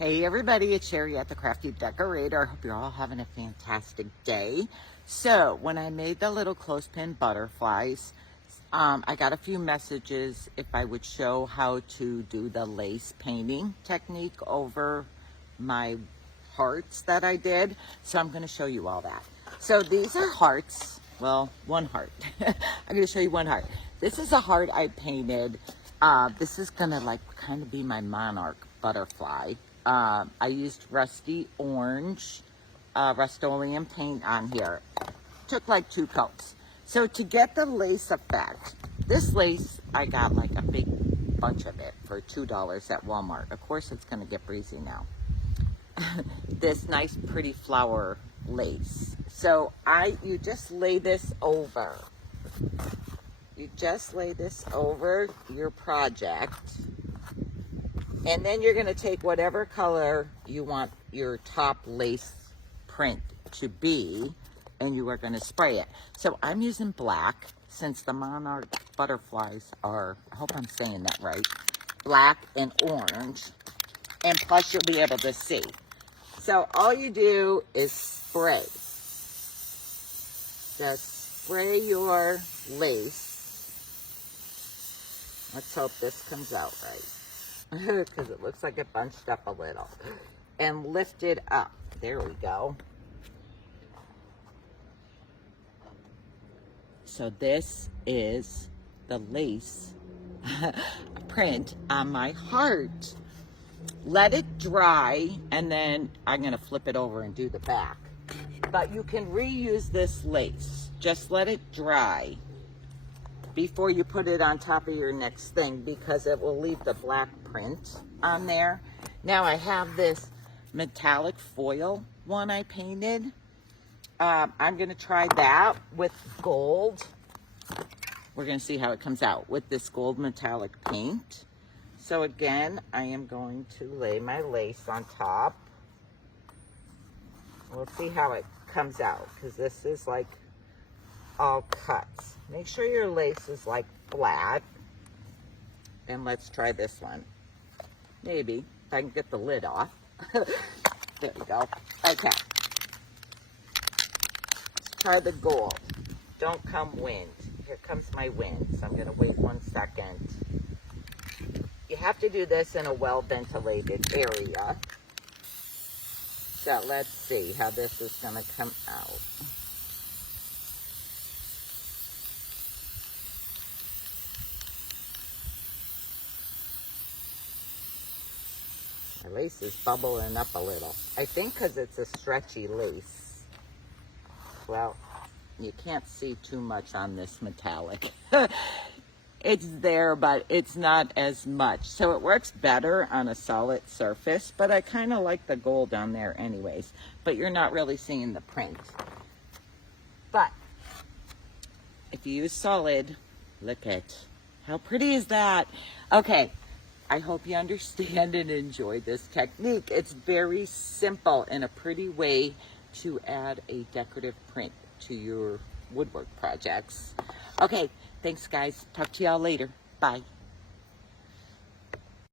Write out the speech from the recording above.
Hey everybody, it's Sherry at the Crafty Decorator. I hope you're all having a fantastic day. So when I made the little clothespin butterflies, I got a few messages if I would show how to do the lace painting technique over my hearts that I did. So I'm going to show you all that. So these are hearts. Well, one heart. I'm going to show you one heart. This is a heart I painted. This is going to like kind of be my monarch butterfly. I used rusty orange Rust-Oleum paint on here. Took like 2 coats. So to get the lace effect, this lace, I got like a big bunch of it for $2 at Walmart. Of course, it's going to get breezy now. This nice pretty flower lace. So you just lay this over. You just lay this over your project. And then you're going to take whatever color you want your top lace print to be, and you are going to spray it. So I'm using black, since the monarch butterflies are, I hope I'm saying that right, black and orange, and plus you'll be able to see. So all you do is spray. Just spray your lace. Let's hope this comes out right, because it looks like it bunched up a little. And lift it up. There we go. So this is the lace print on my heart. Let it dry, and then I'm going to flip it over and do the back. But you can reuse this lace. Just let it dry before you put it on top of your next thing, because it will leave the black print on there. Now I have this metallic foil one I painted. I'm going to try that with gold. We're going to see how it comes out with this gold metallic paint. So again, I am going to lay my lace on top. We'll see how it comes out, because this is like all cuts. Make sure your lace is like flat. And let's try this one. Maybe, if I can get the lid off. There we go. Okay. Let's try the gold. Don't come wind. Here comes my wind. So I'm going to wait 1 second. You have to do this in a well-ventilated area. So let's see how this is going to come out. My lace is bubbling up a little. I think because it's a stretchy lace. Well, you can't see too much on this metallic. It's there, but it's not as much. So it works better on a solid surface, but I kind of like the gold on there anyways. But you're not really seeing the print. But if you use solid, look at how pretty is that? Okay. I hope you understand and enjoy this technique. It's very simple and a pretty way to add a decorative print to your woodwork projects. Okay, thanks guys. Talk to y'all later. Bye.